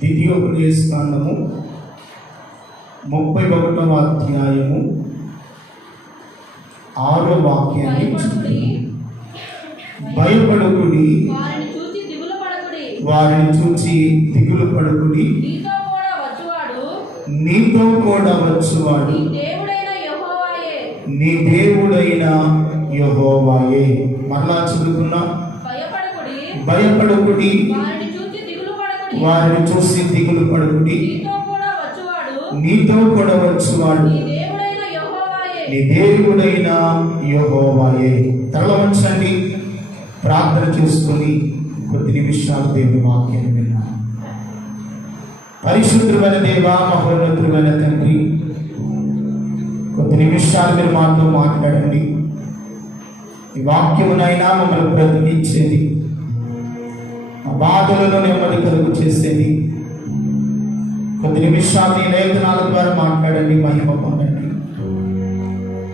ద్వితీయోపదేశకాండము 31వ అధ్యాయము 6వ వాక్యాన్ని భయపడకుడి, వారిని చూచి దిగులు పడకుడి, నీతో కూడా వచ్చువాడు నీ దేవుడైన యెహోవాయే. మరలా చదువుకున్నాం. భయపడకుడి, వారిని చూసి దిగులు పడకుడి, నీతో కూడా వచ్చువాడు నీ దేవుడైన యెహోవాయే. తల వంచండి, ప్రార్థన చేసుకొని కొద్ది నిమిషాలు దేవుని వాక్యాన్ని విన్నాం. పరిశుద్ధమైన దేవా, మహోన్నతుడైన తండ్రి, కొద్ది నిమిషాలు మీరు మాతో మాట్లాడండి. ఈ వాక్యమునైనా మమ్మల్ని బ్రతికించేది, మా బాధలను నెమ్మది కలుగు చేసేది. కొద్ది నిమిషాలు ఈ లేఖనాల ద్వారా మాట్లాడండి, మహిమ పొందండి.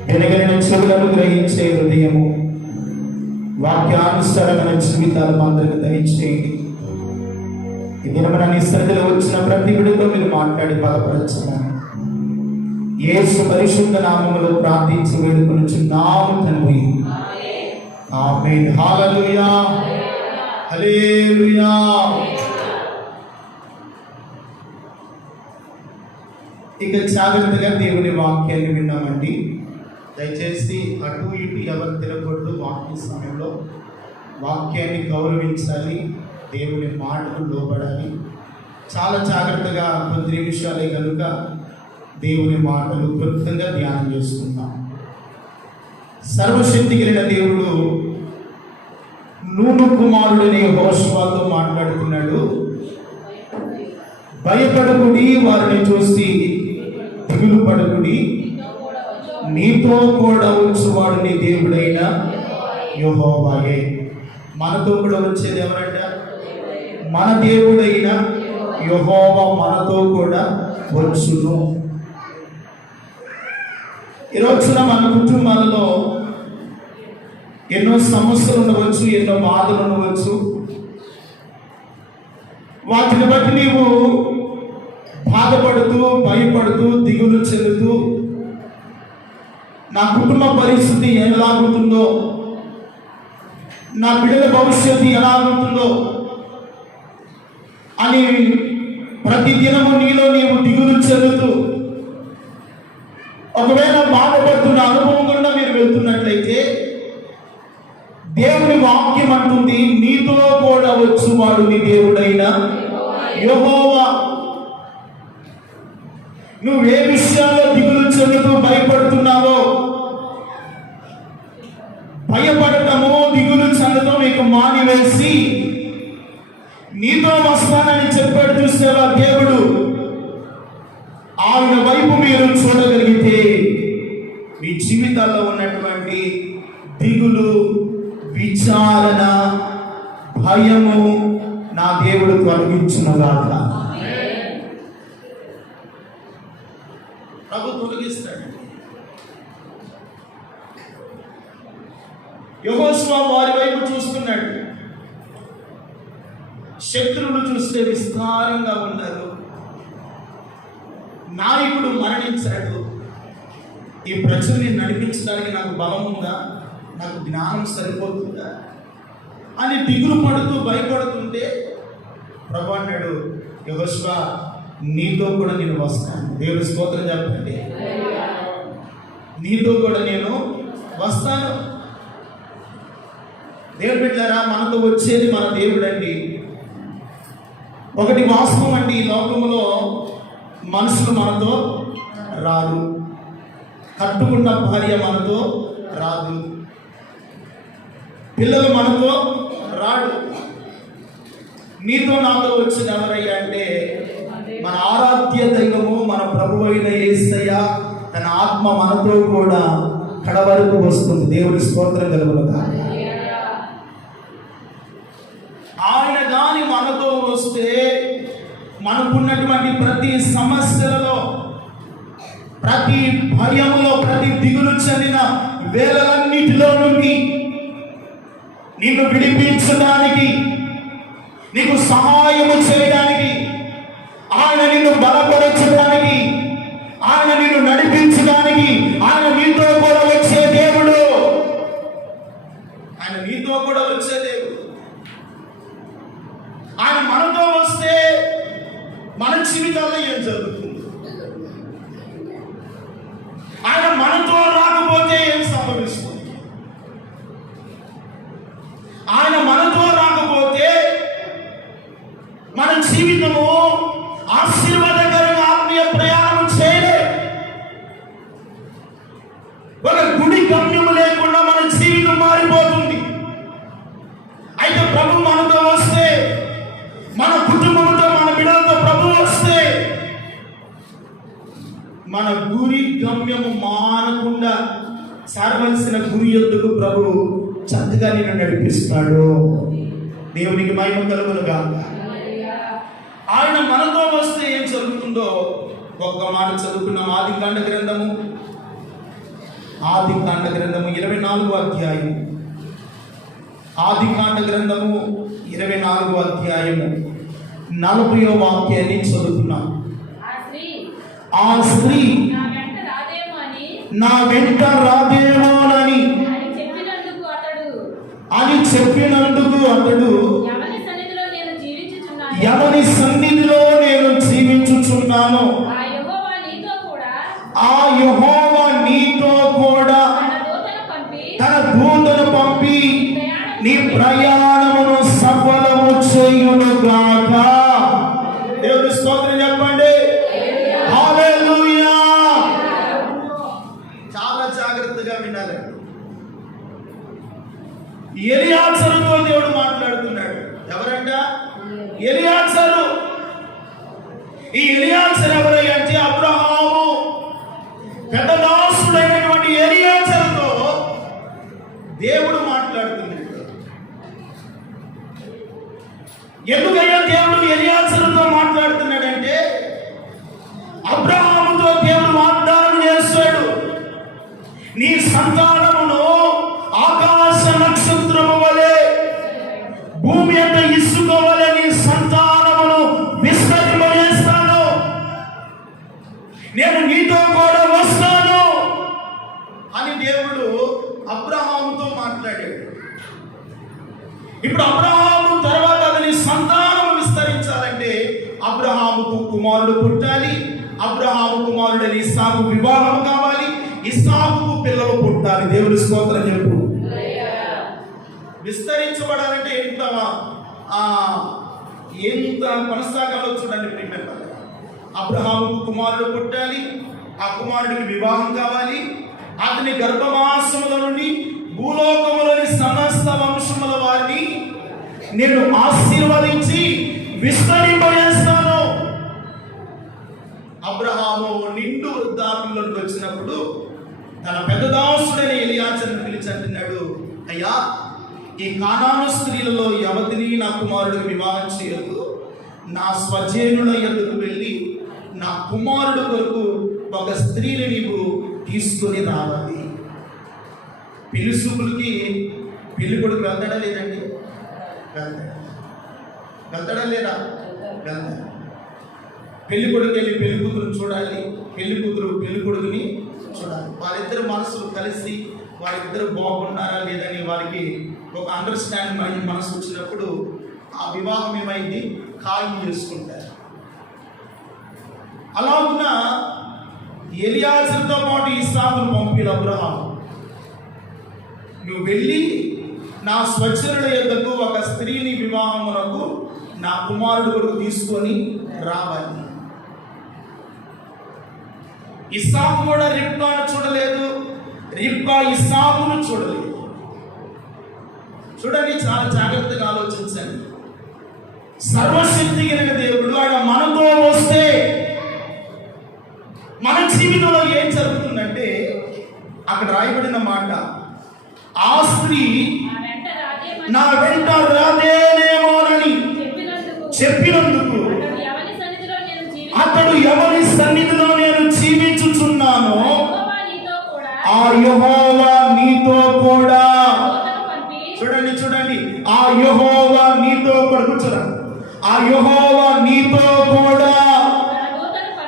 వెనగలిన చెవులను గ్రహించే హృదయము, వాక్యానుసారమైన జీవితాలు అందరికి దయచేయండి. ఈ దినమున నీ సన్నిధిలో వచ్చిన ప్రతి బిడ్డతో మీరు మాట్లాడి బలపరచమని యేసు పరిశుద్ధ నామములో ప్రార్థించి వేడుకొనుచున్నాము తండ్రి, ఆమేన్. హల్లెలూయా, హల్లెలూయా. ఇక జాగ్రత్తగా దేవుని వాక్యాన్ని విన్నామండి. దయచేసి అటు ఇటు ఎవరు తిరగకూడదు. వాక్య సమయంలో వాక్యాన్ని గౌరవించాలి, దేవుని మాటలు లోబడాలి. చాలా జాగ్రత్తగా కొద్ది నిమిషాలే కనుక దేవుని మాటలు క్లుప్తంగా ధ్యానం చేసుకుందాం. సర్వశక్తి కలిగిన దేవుడు నూను కుమారుడనే యెహోషువతో మాట్లాడుతున్నాడు. భయపడకుడి, వారిని చూసి దిగులు పడకుడి, నీతో కూడా వచ్చువాడు నీ దేవుడైన యెహోవాయే. మనతో కూడా వచ్చేది ఎవరంట? మన దేవుడైన యెహోవా మనతో కూడా వచ్చును. ఈరోజున మన కుటుంబాలలో ఎన్నో సమస్యలు ఉండవచ్చు, ఎన్నో బాధలు ఉండవచ్చు. వాటిని బట్టి నీవు బాధపడుతూ, భయపడుతూ, దిగులు చెందుతూ, నా కుటుంబ పరిస్థితి ఎలాగుతుందో, నా బిడ్డల భవిష్యత్తు ఎలాగుతుందో అని ప్రతి దినము నీలో నీవు దిగులు చెందుతూ, ఒకవేళ బాధపడుతున్న అనుభవం గుండా మీరు వెళ్తున్నట్లయితే దేవుని వాక్యం అంటుంది, నీతో కూడా వచ్చువాడు నీ దేవుడైన యెహోవా. నువ్వే విషయాల్లో దిగులు చెందుతూ భయపడుతున్నావో, భయపడటము, దిగులు చెందటం మీకు మానివేసి నీతో వస్తానని చెప్పాడు చూసావా దేవుడు. ఆయన వైపు మీరు చూడగలిగితే మీ జీవితాల్లో ఉన్నటువంటి దిగులు, విచారణ, భయము నా దేవుడు తొలగించునుగాక. ప్రభు తొలగిస్తాడు. యెహోషువ వారి వైపు చూస్తున్నాడు. శత్రువులు చూస్తే విస్తారంగా ఉన్నారు. నాయకుడు మరణించాడు. ఈ ప్రజల్ని నడిపించడానికి నాకు బలం ఉందా, నాకు జ్ఞానం సరిపోతుందా అని దిగులు పడుతూ భయపడుతుంటే ప్రభు అన్నాడు, యెహోషువ నీతో కూడా నేను వస్తాను. దేవుని స్తోత్రం చెప్పండి. నీతో కూడా నేను వస్తాను. దేవుని బిడ్డలారా, మనతో వచ్చేది మన దేవుడు అండి. ఒకటి వాస్తవం అండి, ఈ లోకంలో మనుషులు మనతో రాదు, కట్టుకున్న భార్య మనతో రాదు, పిల్లలు మనతో రాడు. నీతో నాతో వచ్చిన ఎవరయ్యా అంటే మన ఆరాధ్య దైవము, మన ప్రభు అయిన యేసయ్య. తన ఆత్మ మనతో కూడా కడ వరకు వస్తుంది. దేవుని స్తోత్రం కలుగునుగా. ఆయన గాని మనతో వస్తే మనకున్నటువంటి ప్రతి సమస్యలలో, ప్రతి భయములో, ప్రతి దిగులు చెందిన వేలలన్నిటిలో నుండి నిన్ను విడిపించడానికి, నీకు సహాయము చేయడానికి, ఆయన నిన్ను బలపరచడానికి, ఆయన నిన్ను నడిపించడానికి, ఆయన నీతో కూడా వచ్చే దేవుడు. ఆయన నీతో కూడా వచ్చే దేవుడు. ఆయన మనతో వస్తే మన జీవితాల్లో ఏం జరుగుతుంది? ఆయన మనతో రాకపోతే ఏం సంభవిస్తుంది? ఆయన మనతో రాకపోతే మన జీవితము ఆశీర్వాదకరంగా ఆత్మీయ ప్రయాణం చేయలే. ఒక గుడి గమ్యము లేకుండా మన జీవితం మారిపోతుంది. అయితే ప్రభు మనతో వస్తే, మన కుటుంబంతో, మన బిడ్డలతో ప్రభు వస్తే, మన గురి గమ్యము మారకుండా సారవలసిన గురి యొద్దకు ప్రభు చక్కగా నిన్ను నడిపిస్తాడు. దేవునికి మహిమ కలుగునుగా. ఆయన మనతో వస్తే ఏం జరుగుతుందో ఒక్క మాట చదువుకున్నాం. ఆదికాండ గ్రంథము 24వ అధ్యాయం. ఆదికాండ గ్రంథము 24వ అధ్యాయము 40వ వాక్యాన్ని చదువుకున్నాం. ఆ స్త్రీ నా వెంట రాదేమోనని అని చెప్పినందుకు అతడు ఎవరి సన్నిధిలో నేను జీవించుచున్నాను, ఆ యెహోవా నీతో కూడా తన దూతను పంపి నీ ప్రయాణమును సఫలము చేయునుగాక. దేవుని స్తోత్రం చెప్పండి. హల్లెలూయా. చాలా జాగ్రత్తగా వినాలి. ఎలియాజరుతో దేవుడు మాట్లాడుతున్నాడు. ఎవరంట? ఎలియాజరు. ఈ ఎలియాజరు ఎవరై అంటే అబ్రహాము పెద్ద దాసుడైనటువంటి ఎలియాజరుతో దేవుడు మాట్లాడుతున్నాడు. ఎందుకయ్యా దేవుడు ఎలియాజరుతో మాట్లాడుతున్నాడంటే, అబ్రహాముతో దేవుడు వాగ్దానం చేస్తాడు, నీ సంతానమును ఆకాశ నక్షత్రము వలె, భూమి యొక్క ఇసుక వలె నీ సంతానమును విస్తరింపజేస్తాను, నేను నీతో కూడా వస్తాను అని దేవుడు అబ్రహాముతో మాట్లాడాడు. ఇప్పుడు అబ్రహాము తర్వాత అతని సంతానం విస్తరించాలంటే అబ్రహాముకు కుమారుడు పుట్టాలి. అబ్రహాము కుమారుడని ఇస్సాకు వివాహం కావాలి. ఇస్సాకుకు పిల్లలు పుట్టాలి. దేవుడి స్తోత్రం చెప్పు. విస్తరించబడాలంటే ఎంత కొనసాగాలో చూడండి ప్రియమైన. అబ్రహాముకు కుమారుడు పుట్టాలి. ఆ కుమారుడికి వివాహం కావాలి. అతని గర్భవాసముల నుండి భూలోకములోని సమస్త వంశముల వారిని నేను ఆశీర్వదించి విస్తరింపజేస్తాను. అబ్రహాము నిండు వృద్ధాప్యంలోకి వచ్చినప్పుడు తన పెద్ద దాసుడైన ఎలియాజరును పిలిచి అంటున్నాడు, అయ్యా, ఈ కానాను స్త్రీలలో ఎవరిని నా కుమారుడికి వివాహం చేయదు. నా స్వజనుల యొద్దకు వెళ్ళి నా కుమారుడు కొరకు ఒక స్త్రీని నీవు తీసుకొని రావాలి. పిలుసుకులకి పెళ్లి కొడుకు వెళ్తాడా లేదండి? వెళ్తాడా లేదా? వెళ్తాడు. పెళ్లి కొడుకు వెళ్ళి పెళ్లి కూతురు చూడాలి, పెళ్లి కూతురు పెళ్లి కొడుకుని చూడాలి. వాళ్ళిద్దరు మనసులు కలిసి వాళ్ళిద్దరు బాగున్నారా లేదని వారికి ఒక అండర్స్టాండింగ్ మనసు వచ్చినప్పుడు ఆ వివాహం ఏమైంది? ఖాయం చేసుకుంటారు. అలాగున ఎలియాజరుతో పాటు ఇస్సాకును పంపిన అబ్రహాము, నువ్వు వెళ్ళి నా స్వజనుల యొద్దకు ఒక స్త్రీని వివాహమునకు నా కుమారుడు కొరకు తీసుకొని రావాలి. ఇస్సాకు కూడా రిబ్కాను చూడలేదు, రిబ్కా ఇస్సాకును చూడలేదు. చూడండి, చాలా జాగ్రత్తగా ఆలోచించండి. సర్వశక్తి కలిగిన దేవుడు ఆయన మనతో వస్తే మన జీవితంలో ఏం జరుగుతుందంటే, అక్కడ రాయబడిన మాట, ఆ స్త్రీ నా వెంట రాదేనేమోనని చెప్పినందుకు అతడు ఎవరి సన్నిధిలో నేను జీవించుచున్నానో ఆ యెహోవా నీతో కూడా, చూడండి, ఆ యెహోవా నీతో కూడా, కూర్చోరా, ఆ యెహోవా నీతో కూడా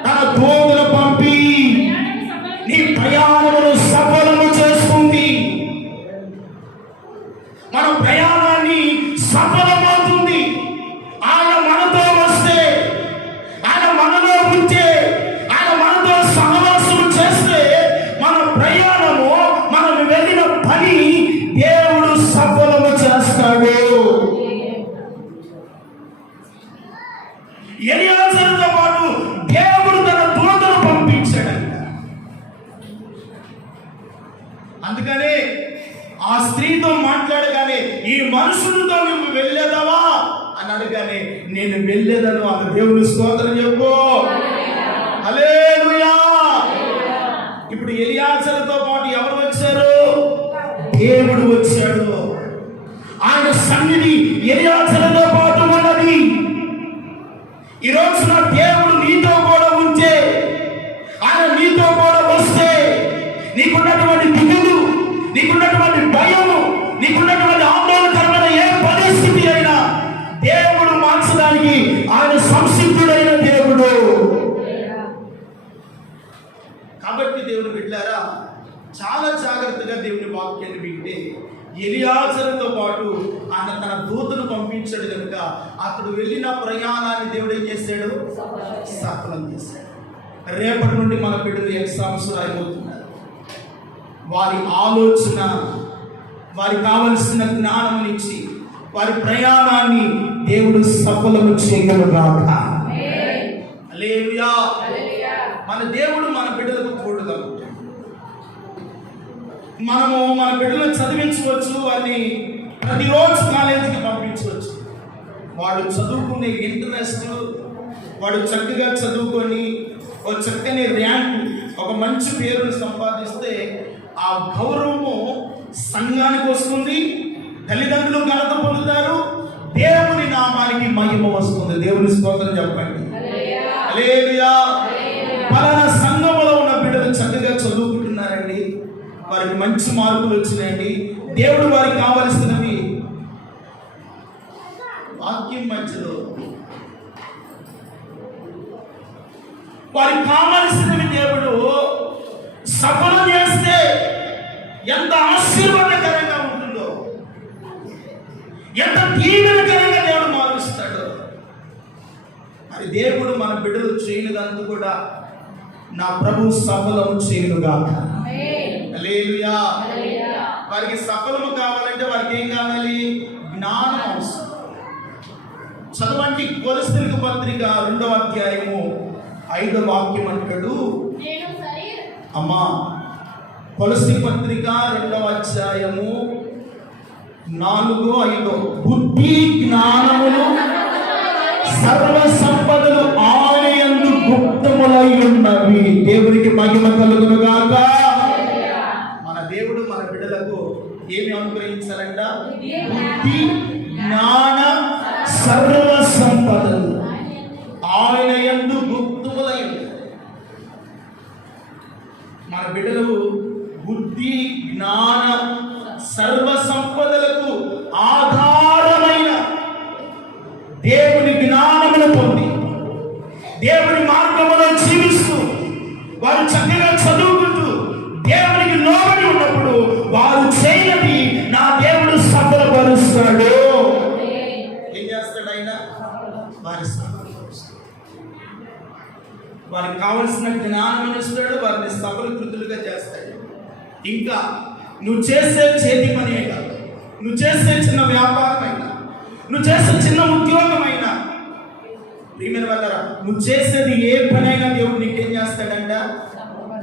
తన దూతను పంపి నీ ప్రయాణమును సఫలము చేస్తుంది. మన ప్రయాణాన్ని సఫలమవుతుంది. ఆయన మనతో వస్తే, ఆయన మనలో ఉంటే, ఆయన మనతో సహవాసం చేస్తే మన ప్రయాణము, మనం వెళ్ళిన పని దేవుడు సఫలము చేస్తాడు. ఎలియాజరుతో పాటు దేవుడు తన దూతను పంపించాడంట. అందుకనే ఆ స్త్రీతో మాట్లాడగానే, ఈ మనుషులతో నువ్వు వెళ్ళేదావా అని అడగానే, నేను వెళ్ళేదను అన్న. దేవుని స్తోత్రం చెప్పు. హల్లెలూయా. ఇప్పుడు ఎలియాజరుతో పాటు ఎవరు వచ్చారు? దేవుడు వచ్చాడు. ఆయన సన్నిధి ఎలియాజరుతో పాటు ఉన్నది. ఈ రోజున దేవుడు నీతో కూడా ఉంటే, ఆయన నీతో కూడా వస్తే, నీకున్నటువంటి దిగులు, నీకున్నటువంటి భయము, నీకున్నటువంటి ఆందోళనకరమైన ఏ పరిస్థితి అయినా దేవుడు మార్చడానికి ఆయన సంసిద్ధుడైన దేవుడు. కాబట్టి దేవుడు బిడ్డలారా, చాలా జాగ్రత్తగా దేవుని వాక్యాన్ని వింటే, ఎలియాజరుతో పాటు ఆయన తన దూతను పంపించాడు కనుక అతడు వెళ్ళిన ప్రయాణాన్ని దేవుడు ఏం చేశాడు? సఫలం చేశాడు. రేపటి నుండి మన బిడ్డలు ఎగ్జామ్స్ రాయబోతున్నారు. వారి ఆలోచన, వారికి కావలసిన జ్ఞానమునిచ్చి వారి ప్రయాణాన్ని దేవుడు సఫలము చేయగలగాక. హల్లెలూయా. మన దేవుడు మన బిడ్డలకు తోడుగా ఉంటాడు. మనము మన బిడ్డలను చదివించవచ్చు, వారిని ప్రతిరోజు కాలేజీకి పంపించవచ్చు. వాడు చదువుకునే ఇంట్రెస్ట్, వాడు చక్కగా చదువుకొని ఒక చక్కని ర్యాంకు, ఒక మంచి పేరును సంపాదిస్తే ఆ గౌరవము సంఘానికి వస్తుంది, తల్లిదండ్రులు ఘనత పొందుతారు, దేవుని నామానికి మహిమ వస్తుంది. దేవుని స్తోత్రం చెప్పండి. హల్లెలూయా. పలానా సంఘములో ఉన్న బిడ్డలు చక్కగా చదువుకుంటున్నారండి, వారికి మంచి మార్కులు వచ్చినాయండి, దేవుడు వారికి కావలసినవి వాక్యం మధ్యలో వారికి కావలసినవి దేవుడు సఫలం చేస్తే ఎంత ఆశీర్వాదకరంగా ఉంటుందో, ఎంత దీవెనకరంగా దేవుడు మారుస్తాడు. మరి దేవుడు మన బిడ్డలు చేయనిదంతా కూడా నా ప్రభు సఫలం చేయనుగాక. హల్లెలూయా. వారికి సఫలము కావాలంటే వారికి ఏం కావాలి? జ్ఞానం అవసరం. చదవండి కొలస్సీలకు పత్రిక 2వ అధ్యాయము 5వ వాక్యం అంటాడు. అమ్మా, కొలస్సీ పత్రిక 2వ అధ్యాయము 4, 5. బుద్ధి జ్ఞానములు సర్వ సంపదలు ఆయన యందు గుప్తములై ఉన్నవి. దేవునికి మహిమ కలుగును గాక. మన దేవుడు మన బిడ్డలకు ఏమి అనుగ్రహించాలంట? బుద్ధి జ్ఞాన సర్వ సంపదలు ఆయన యందు గుప్తములై ఉన్నవి. మన బిడ్డలు బుద్ధి జ్ఞాన సర్వ సంపదలకు ఆధారమైన దేవుని జ్ఞానమును పొంది దేవుని మార్గములో జీవిస్తూ వారు చక్కగా చదువుకుంటూ దేవునికి లోబడి ఉన్నప్పుడు వారు చేయని నా దేవుడు సఫలపరుస్తాడు. ఏం చేస్తాడు ఆయన? వారికి కావలసిన జ్ఞానం ఇస్తాడు, వారిని సఫలీకృతులుగా చేస్తాడు. ఇంకా నువ్వు చేసే చేతి పని అయినా, నువ్వు చేసే చిన్న వ్యాపారం అయినా, నువ్వు చేసే చిన్న ఉద్యోగం అయినా, ప్రియమైన వాళ్ళారా, నువ్వు చేసేది ఏ పనైనా దేవుడు నీకేం చేస్తాడంట?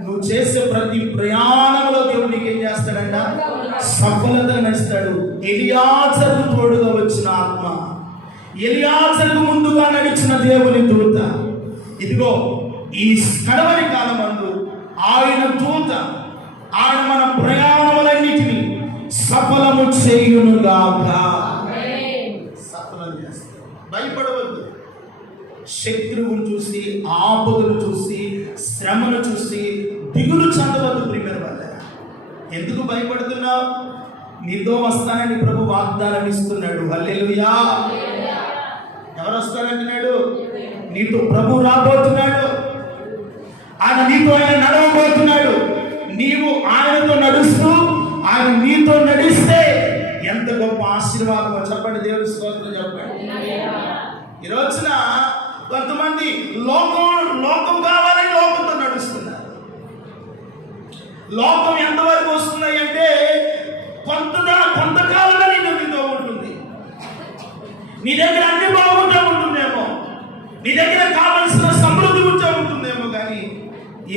నువ్వు చేసే ప్రతి ప్రయాణంలో దేవుడు నీకేం చేస్తాడంట? సఫలతను ఇస్తాడు. ఎలియాజరు తోడుగా వచ్చిన ఆత్మ, ఎలియాజరు ముందుగా నడిచిన దేవుని దూత, ఇదిగో ఈ కడవరి కాలమందు ఆయన దూత, ఆయన మన ప్రయాణములన్నిటినీ సఫలము చేయునుగాక. సఫలం చేస్తాడు. భయపడవద్దు. శత్రువును చూసి, ఆపదను చూసి, శ్రమను చూసి దిగులు చెందవద్దు. ప్రియమైన వాళ్ళారా, ఎందుకు భయపడుతున్నావు? నీతో వస్తానని ప్రభు వాగ్దానం ఇస్తున్నాడు. హల్లెలూయా. ఎవరు వస్తారు? ఎవరొస్తారంటున్నాడు? నీతో ప్రభు రాబోతున్నాడు. ఆయన నీతో ఆయన నడవబోతున్నాడు. నీవు ఆయనతో నడుస్తూ ఆయన నీతో నడిస్తే ఎంత గొప్ప ఆశీర్వాదమో చెప్పండి. దేవుని స్తోత్రం చెప్పండి. ఈ రోజున కొంతమంది లోకం కావాలని లోకంతో నడుస్తున్నారు. లోకం ఎంతవరకు వస్తున్నాయి అంటే కొంతకాలంగా నీతో ఉంటుంది. నీ దగ్గర అన్ని బాగుంటూ ఉంటుందేమో, నీ దగ్గర కావలసిన సమృద్ధి ఉంటూ ఉంటుందేమో, కానీ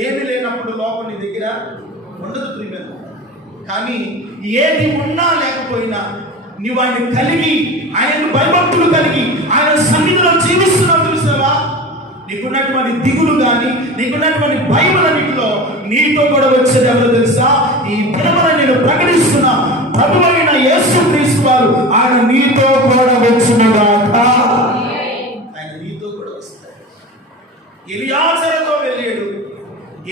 ఏమి లేనప్పుడు లోపం నీ దగ్గర ఉండదు ప్రియమైన. కానీ ఏది ఉన్నా లేకపోయినా నీవు ఆయన కలిగి, ఆయన భయభక్తులు కలిగి ఆయన సన్నిధిలో జీవిస్తున్నావు చూసావా, నీకున్నటువంటి దిగులు కానీ నీకున్నటువంటి భయములన్నిటిలో నీతో కూడా వచ్చేది ఎవరో తెలుసా? ఈ దినమున నేను ప్రకటిస్తున్నా, ప్రభువైన యేసుక్రీస్తు వారు ఆయన నీతో కూడా వచ్చునుగాక. ఆయన నీతో కూడా వస్తాడు. ఎలియాజరుతో వెళ్ళాడు.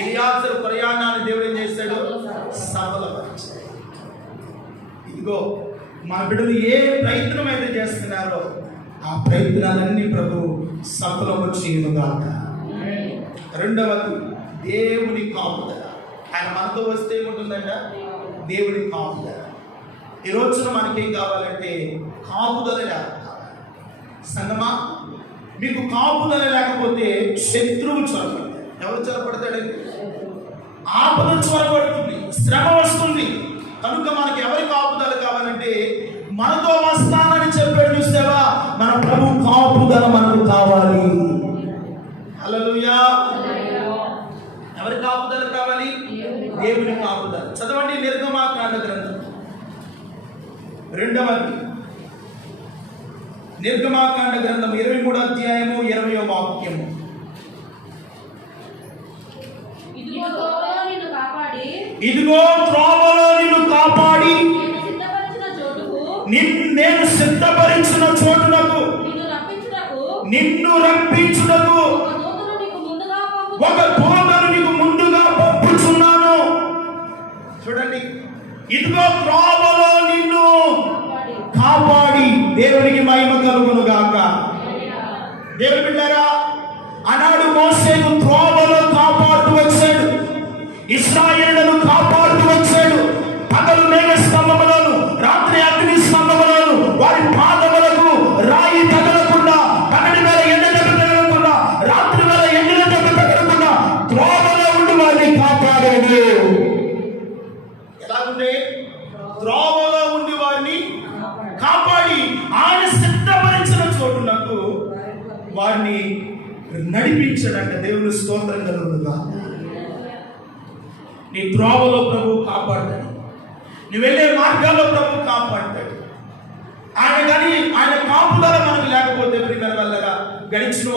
ఎలియాజరు ప్రయాణాన్ని దేవుడు ఏం చేస్తాడు? సఫలపరిచాడు. ఇదిగో మన బిడ్డలు ఏ ప్రయత్నం అయితే చేస్తున్నారో ఆ ప్రయత్నాలన్నీ ప్రభు సఫలము చేయునుగాక. రెండవది దేవుని కాపుదల. ఆయన మనతో వస్తే ఏముంటుందంట? దేవుని కాపుదల. ఈ రోజున మనకేం కావాలంటే కాపుదల కావాలి. సంగమా, మీకు కాపుదల లేకపోతే శత్రువు చొరబడతాడు. ఎవరు చొరబడతాడండి? ఆపద చొరబడుతుంది, శ్రమ వస్తుంది. కనుక మనకి ఎవరి కాపుదల కావాలంటే మనతో వస్తానని చెప్పాడు చూసావా, మన ప్రభు కాపుదల మనకు కావాలి. హల్లెలూయా. ఎవరి కాపుదల కావాలి? దేవుని కాపుదల. చదవండి నిర్గమాకాండ గ్రంథం 2వ నిర్గమాకాండ గ్రంథం 23వ అధ్యాయము 20వ వాక్యము. ఇదిగో త్రోవలో నిన్ను కాపాడి నేను సిద్ధపరిచిన చోటునకు నిన్ను రప్పించుటకు ఒక దూతను నీకు ముందుగా పంపుచున్నాను. చూడండి, ఇదిగో త్రోవలో నిన్ను కాపాడి. దేవునికి మహిమ కలుగును గాక. దేవుని బిడ్డలారా, ఆనాడు మోసేను త్రోవలో కాపాడుతూ వచ్చాడు, ఇశ్రాయేలును కాపాడుతూ వచ్చాడు. పగలు మేఘ స్తంభములను, రాత్రి అగ్ని స్తంభములను వారి పాదములకు రాయి తగలకుండా, పగటి వేళ ఎండ దెబ్బ తగలకుండా, రాత్రి వేళ ఎండిన దెబ్బ తగలకుండా త్రోవలో ఉండి వారిని కాపాడాడు. ఎలా ఉంటే త్రోవలో ఉండి వారిని కాపాడి ఆయన సిద్ధపరిచిన చోటునకు వారిని నడిపించాడంట. దేవుని స్తోత్రం కలుగునుగా. నీ త్రోవలో ప్రభు కాపాడతాడు. నువ్వు వెళ్ళే మార్గాల్లో ప్రభు కాపాడతాడు. ఆయన కాపుదల మనకు లేకపోతే ప్రియమైన వాళ్ళగా గడిచిన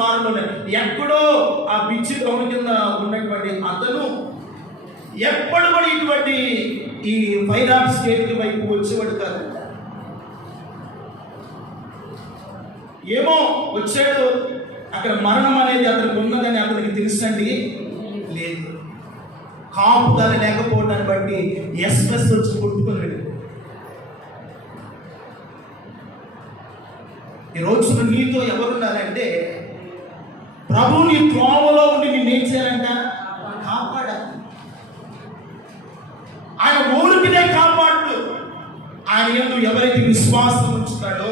వారంలోనే ఎక్కడో ఆ పిచ్చి టౌన్ కింద ఉన్నటువంటి అతను ఎప్పుడు కూడా ఇటువంటి ఈ వైరాప్ స్టేట్ వైపు వచ్చేవాడు కాదు. ఏమో వచ్చాడు, అక్కడ మరణం అనేది అతనికి ఉన్నదని అతనికి తెలుసండి. లేదు, కాపుదల లేకపోవడాన్ని బట్టి ఎస్ప్రెస్ వచ్చి కొట్టుకొని వెళ్ళి. ఈ రోజున నీతో ఎవరున్నారంటే ప్రభు నీ త్రోవలో ఉండి నిన్ను ఏం చేయాలంట? కాపాడాలి. ఆయన ఊరికినే కాపాడు. ఆయన యందు ఎవరైతే విశ్వాసం ఉంచుతాడో,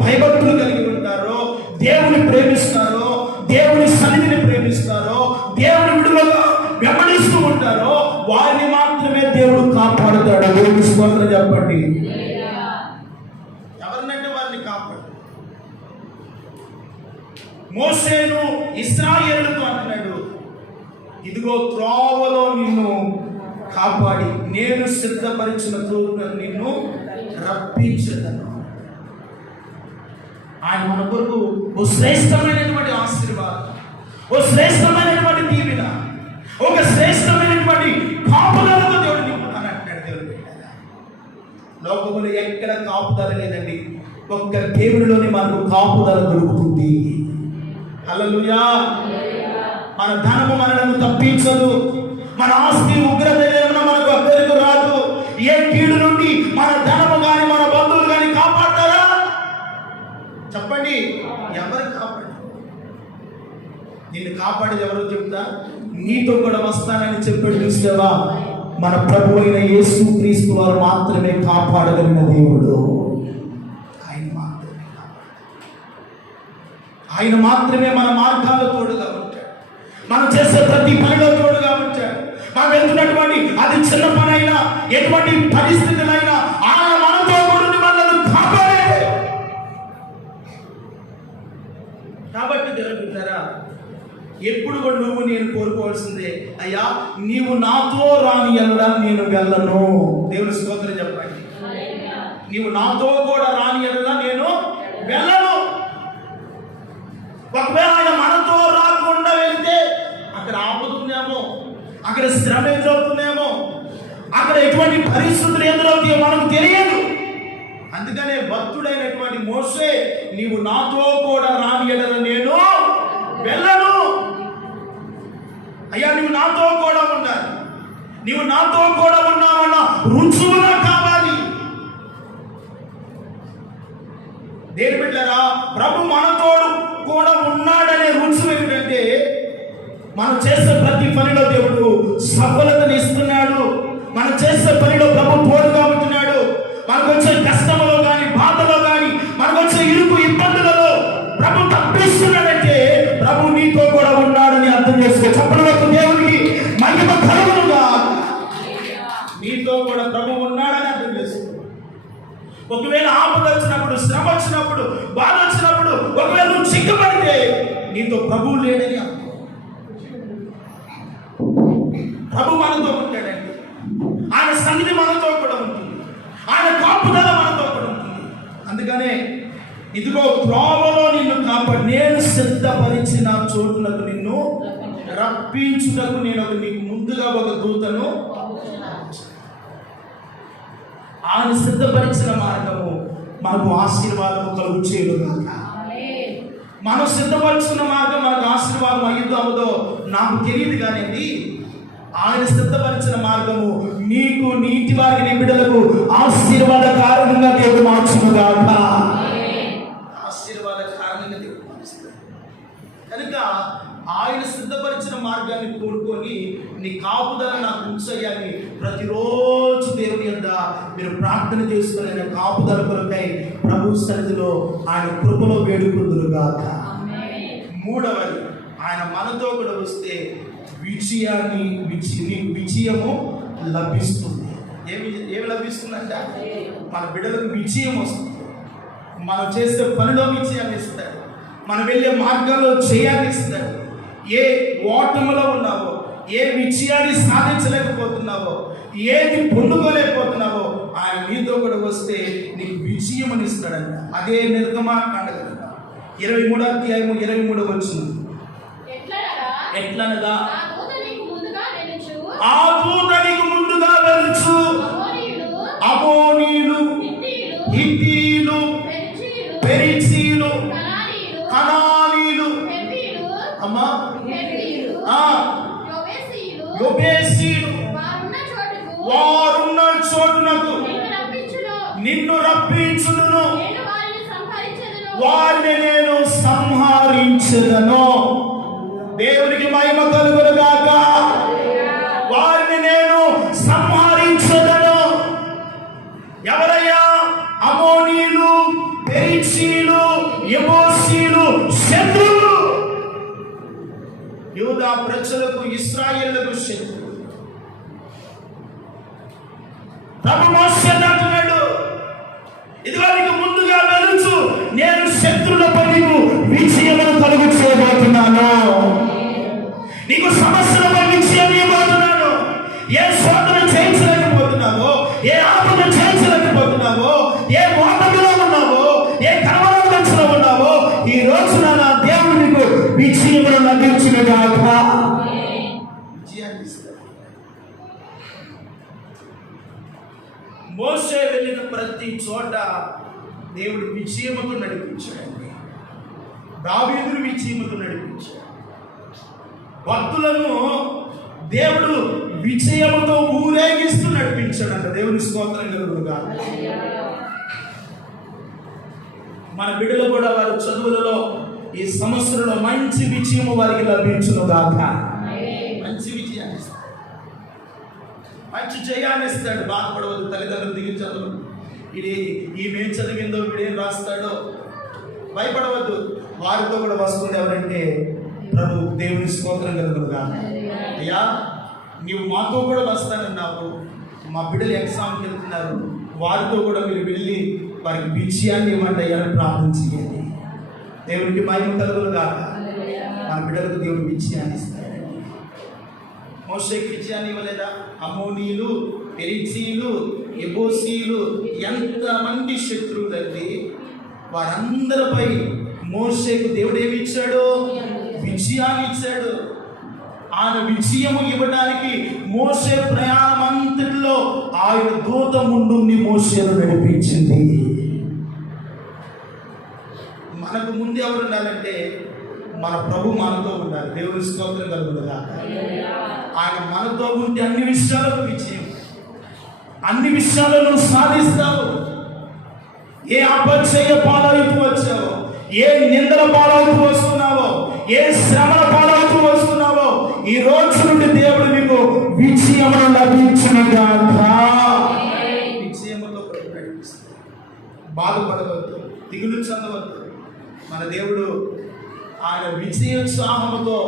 భయభక్తులు కలిగి ఉంటారో, దేవుని ప్రేమిస్తారో, దేవుని సన్నిధిని ప్రేమిస్తారో, దేవుని విడుదల వెంబడిస్తూ ఉంటారో వారిని మాత్రమే దేవుడు కాపాడుతాడు. దేవుని స్తోత్రం చెప్పండి. ఎవరినంటే వారిని కాపాడు. మోసేను ఇశ్రాయేలుతో అంటున్నాడు, ఇదిగో త్రోవలో నిన్ను కాపాడి నేను సిద్ధపరిచిన చోటునకు నిన్ను రప్పించదను. ఆయన మన కొరకు ఓ శ్రేష్టమైనటువంటి ఆశీర్వాదం, ఓ శ్రేష్టమైనటువంటి దీవెన, ఒక శ్రేష్టమైనటువంటి కాపుదలతో దేవుడు నింపుతాను అంటున్నాడు. దేవుడు లోకములో ఎక్కడ కాపుదల లేదండి, ఒక్క దేవుడిలోనే మనకు కాపుదల దొరుకుతుంది. హల్లెలూయా. మన ధనము మనలను తప్పించదు, మన ఆస్తి ఉగ్రత మనకు అక్కడికి రాదు. ఏ కీడు నుండి మన ధనము కానీ మన బంధువులు కానీ కాపాడతారా? చెప్పండి, ఎవరు కాపాడు? నిన్ను కాపాడేది ఎవరో చెప్తా, నీతో కూడా వస్తానని చెప్పాడు. చూసావా, మన ప్రభు అయిన యేసు క్రీస్తు వారు మాత్రమే కాపాడగలిగిన దేవుడు. ఆయన మాత్రమే మన మార్గాల్లో తోడుగా ఉంటాడు. మనం చేసే ప్రతి పనిలో తోడుగా ఉంటాడు. మనం వెళ్తున్నటువంటి అది చిన్న పని అయినా, ఎటువంటి పరిస్థితులైనా ఆయన మనతో కూడా మనల్ని కాపాడే. కాబట్టి జరుగుతారా, ఎప్పుడు కూడా నువ్వు నేను కోరుకోవాల్సిందే, అయ్యా నీవు నాతో రాని ఎల్లడా నేను వెళ్ళను. దేవుని స్తోత్రం చెప్పండి. నీవు నాతో కూడా రాని ఎల్లడా నేను వెళ్ళను. ఒకవేళ ఆయన మనతో రాకుండా వెళ్తే అక్కడ ఆపుతుందేమో, అక్కడ శ్రమ ఎదురవుతుందేమో, అక్కడ ఎటువంటి పరిస్థితులు ఎదురవుతాయో మనకు తెలియదు. అందుకనే భక్తుడైనటువంటి మోషే, నీవు నాతో కూడా రాని ఎడల నేను వెళ్ళను. అయ్యా నీవు నాతో కూడా ఉండాలి, నీవు నాతో కూడా ఉన్నావన్న రుజువులా కావాలి. దేని బిడ్డలారా, ప్రభు మనతోడు కూడా ఉన్నాడనే రుజువు ఏమిటంటే, మనం చేసే ప్రతి పనిలో దేవుడు సఫలతను ఇస్తున్నాడు. మనం చేసే పనిలో ప్రభు తోడుగా ఉంటున్నాడు. మనకు వచ్చే కష్టంలో కానీ, బాధలో కానీ, మనకు వచ్చే ఇరుకు ఇబ్బందులలో ప్రభు తప్పిస్తున్నాడంటే ప్రభు నీతో కూడా ఉన్నాడని అర్థం చేసుకో. చెప్పడానికి దేవునికి మహిమ కలుగునుగా. నీతో కూడా ప్రభు ఉన్నాడని అర్థం చేసుకో. ఒకవేళ ఆపద వచ్చినప్పుడు, శ్రమ వచ్చినప్పుడు, బాధ వచ్చినప్పుడు ఒకవేళ నువ్వు చిక్కుపడితే నీతో ప్రభువు లేడని అర్థం. ప్రభు మనతో ఉంటాడండి. ఆయన సన్నిధి మనతో కూడా ఉంటుంది. ఆయన కాపుదల మనతో కూడా ఉంటుంది. అందుకనే ఇదిగో త్రోవలో నిన్ను కాపాడు, నేను సిద్ధపరిచిన చోటులకు నిన్ను రప్పించుటకు నేను నీకు ముందుగా ఒక దూతను. ఆయన సిద్ధపరిచిన మార్గము మనకు ఆశీర్వాదము కలుగు చేయడుగాక. మనం సిద్ధపరుచుకున్న మార్గం మనకు ఆశీర్వాదం అయ్యుదో అవదో నాకు తెలియదు, కానీ ఆయన సిద్ధపరిచిన మార్గము నీకు, నీటి వారికి, నీ బిడ్డలకు ఆశీర్వాద కారణంగా దేవుడు మార్చునుగాక. ఆశీర్వాద కారణంగా దేవుడు మార్చుతాడు. కనుక ఆయన సిద్ధపరిచిన మార్గాన్ని కోరుకొని నీ కాపుదల నాకు ఉంచయ్యాలి. ప్రతిరోజు దేవుని యొద్ద మీరు ప్రార్థన చేసుకుని ఆయన కాపుదల కొరకై ప్రభు సన్నిధిలో ఆయన కృపలో వేడుకుందురుగాక. మూడవది, ఆయన మనతో కూడా వస్తే విజయము లభిస్తుంది. ఏమి లభిస్తుందంటే, మన బిడ్డలకు విజయం వస్తుంది. మనం చేసే పనిలో విజయాన్ని ఇస్తాడు. మనం వెళ్ళే మార్గాల్లో జయాన్ని ఇస్తాడు. ఏ ఓటములో ఉన్నావో, ఏ విజయాన్ని సాధించలేకపోతున్నావో, ఏది పొందుకోలేకపోతున్నావో ఆయన నీతో కూడా వస్తే నీకు విజయం అని ఇస్తాడంట. అదే నిర్గమాకాండ 23వ అధ్యాయము 23వ వచనం. ఎట్లనగా ఆ దూత నీకు ముందుగా వెలుచు అమోనీయులు, హిత్తీయులు, పెరిజీయులు, కనానీయులు, అమ్మా యోబేసీయులు వారున్న చోటునకు నిన్ను రప్పించును, వారిని నేను సంహరించుదను. దేవునికి మహిమ కలుగునుగాక. వారిని నేను సంహరించుదను. ఎవరయ్యా? అమోనీయులు, పెరిజీయులు, యెబూసీయులు, శత్రువులు. యూదా ప్రజలకు, ఇశ్రాయేలుకు శత్రువులు. ప్రభు మోషేతో అంటున్నాడు, ఇదిగో నీకు ముందుగా వెలుచు, నేను శత్రువులపై నీకు విజయమును కలుగు చేయబోతున్నాను. నీకు సమస్యలపై విజయం ఇవ్వబోతున్నాను. ఏ శోధన చేయించలేకపోతున్నావో, ఏ ఆపద చేయించలేకపోతున్నావో, ఏ మోటములో ఉన్నావో, ఏ కలవరంలో ఉన్నావో, ఈ రోజున నా దేవుడు నీకు విజయమును లభించునుగాక. మోషే వెళ్ళిన ప్రతి చోట దేవుడు విజయముతో నడిపించాడండి. దావీదును విజయముతో నడిపించాడు. భక్తులను దేవుడు విజయముతో ఊరేగిస్తూ నడిపించాడంట. దేవుని స్తోత్రం కలుగునుగాక. మన బిడ్డలు కూడా వారి చదువులలో ఈ సంవత్సరంలో మంచి విజయం వారికి లభించును గాక. మంచి విజయాన్ని ఇస్తాడు, మంచి జయాన్ని ఇస్తాడు. బాధపడవద్దు, తల్లిదండ్రులు దిగి చదువు, ఇది ఈమెం చదివిందో వీడేం రాస్తాడో భయపడవద్దు. వారితో కూడా వస్తుంది ఎవరంటే ప్రభు. దేవుని స్తోత్రం కలుగునుగా. అయ్యా నీవు మాతో కూడా వస్తానన్నావు, మా బిడ్డలు ఎగ్జామ్కి వెళ్తున్నారు, వారితో కూడా మీరు వెళ్ళి వారికి విజయాన్ని ఇవ్వండి అయ్యా అని ప్రార్థన చేయండి. దేవునికి మహిమ కలుగునుగా. మన బిడ్డలకు దేవుడు విజయాన్ని ఇస్తాడు. మోషేకి విజయాన్ని ఇవ్వలేదా? అమ్మోనీయులు, పెరిజీలు, ఎబోసీలు ఎంతమంది శత్రువులండి, వారందరిపై మోషేకు దేవుడు ఏమి ఇచ్చాడు? విజయాన్ని ఇచ్చాడు. ఆయన విజయము ఇవ్వడానికి మోషే ప్రయాణం అంతటిలో ఆయన దూత ముందుండి మోషేను నడిపించింది. మనకు ముందు ఎవరు ఉండాలంటే మన ప్రభు మనతో ఉండాలి. దేవుని స్తోత్రం కలుగునుగా. ఆయన మనతో ఉంటే అన్ని విషయాలకు విజయం, అన్ని విషయాలను సాధిస్తావు. ఏ అపజయ పాలవుతూ వచ్చావో, ఏ నిందల పాలవుతూ వస్తున్నావో, ఏ శ్రమల పాలవుతూ వస్తున్నావో, ఈ రోజు నుండి దేవుడు మీకు విజయమును లభించునుగాక. విజయముతో నడిపిస్తాడు. బాధపడవద్దు, దిగులు చెందవద్దు. మన దేవుడు ఆయన విజయోత్సాహముతో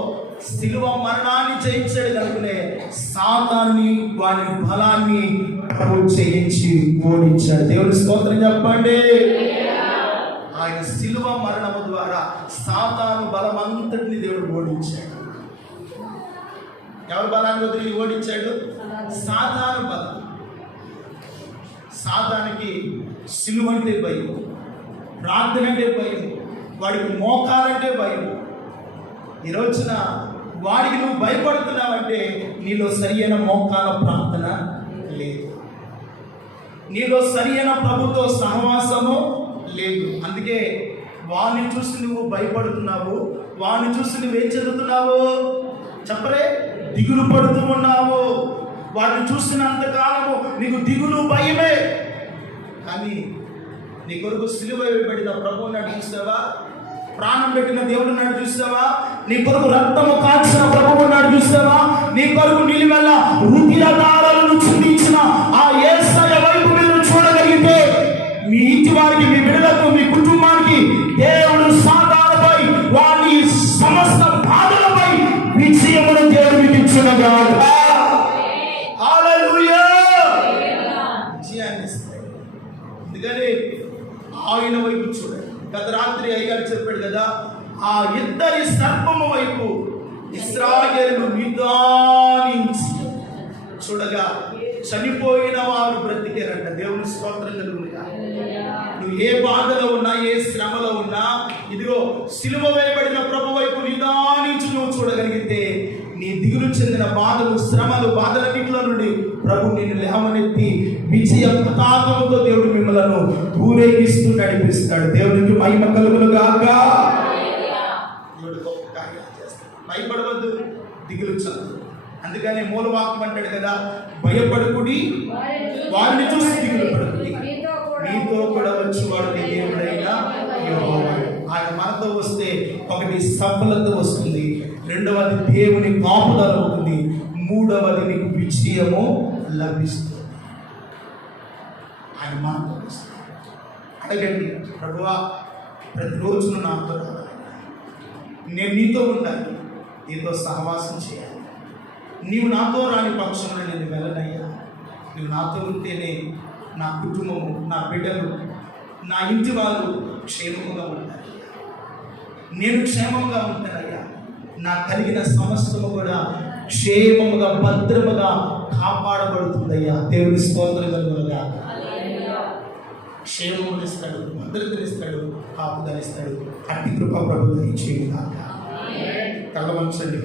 శిలువ మరణాన్ని జయించాడు కనుకనే సాతాన్ని వాని బలాన్ని ప్రభు జయించి ఓడించాడు. దేవుని స్తోత్రం చెప్పండి. ఆయన శిలువ మరణము ద్వారా సాతాను బలమంతటిని దేవుడు ఓడించాడు. ఎవరి బలాన్ని వదిలి ఓడించాడు? సాతాను బలం. సాతానికి శిలువ అంటే భయం, ప్రార్థన అంటే భయం, వాడికి మోకాలంటే భయం. ఈ రోజున వాడికి నువ్వు భయపడుతున్నావంటే నీలో సరియైన మోకాల ప్రార్థన లేదు, నీలో సరియైన ప్రభుతో సహవాసము లేదు. అందుకే వాడిని చూసి నువ్వు భయపడుతున్నావు, వాడిని చూసి నువ్వేం చదువుతున్నావు చెప్పరే? దిగులు పడుతూ ఉన్నావు. వాడిని చూసినంతకాలము నీకు దిగులు భయమే. కానీ నీ కొరకు సిలువ వేయబడిన ప్రభువు నాడు చూస్తావా? ప్రాణం పెట్టిన దేవుడు నాడు చూస్తావా? నీ కొరకు రక్తము కాల్చిన ప్రభువు నాడు చూస్తావా? నీ కొరకు నిలువెల్ల రుధిరధారలను చిందించిన ఆ యేసయ్య వైపు మీరు చూడగలిగితే మీ ఇంటి వారికి, మీ బిడ్డలకు, మీ కుటుంబానికి దేవుడు సాతానుపై, వారి సమస్త బాధలపై విజయమును దేవుడు మీకు ఇచ్చునుగాక. హల్లెలూయా. విజయాన్ని ఇస్తాడు. అందుకని ఆయన వైపు చూడండి. గత రాత్రి అయ్యగారు చెప్పాడు కదా, ఆ ఇద్దరి సర్పము వైపు ఇశ్రాయేలు నిదానించి చూడగా చనిపోయిన వారు బ్రతికారంట. దేవుని స్తోత్రం కలుగునుగా. నువ్వు ఏ బాధలో ఉన్నా, ఏ శ్రమలో ఉన్నా, ఇదిగో సిలువ వేయబడిన ప్రభు వైపు నిదానించి నువ్వు చూడగలిగితే నీ దిగులు చెందిన బాధలు, శ్రమలు, బాధలన్నింటిలో నుండి ప్రభు నిన్ను లేవనెత్తి విజయ పతాకముతో దేవుడు మిమ్మలను ఊరేగిస్తూ నడిపిస్తాడు. దేవునికి మహిమ కలుగునుగాక. దేవుడు గొప్ప కార్యాలు చేస్తాడు. భయపడవద్దు, దిగులు చెందదు. అందుకని మూలవాక్యం అంటాడు కదా, భయపడుకుడి, వారిని చూసి దిగులు పడుకుడి, నీతో కూడా వచ్చి వాడు నీ దేవుడైనా యెహోవా. ఆయన మనతో వస్తే ఒకటి సఫలత వస్తుంది, రెండవది దేవుని కాపుదల ఉంటుంది, మూడవది నీకు విజయము లభిస్తుంది. ఆయన మనతో వస్తుంది. అడగండి, ప్రభువా ప్రతిరోజు నాతో రావాలి, నేను నీతో ఉండాలి, నీతో సహవాసం చేయాలి. నీవు నాతో రాని పక్షంలో నేను వెళ్ళనయ్యా. నువ్వు నాతో ఉంటేనే నా కుటుంబము, నా బిడ్డలు, నా ఇంటి వాళ్ళు క్షేమంగా ఉంటారు. నేను క్షేమంగా ఉంటానయ్యా. నా కలిగిన సమస్తము కూడా క్షేమముగా, భద్రముగా కాపాడబడుతుందయ్యా. దేవుని స్తోత్రం కలుగునుగా. క్షేమమును ఇస్తాడు, భద్రతనిస్తాడు, కాపుదలిస్తాడు. అట్టి కృప ప్రభువు దయచేయుగాక. తల వంచండి.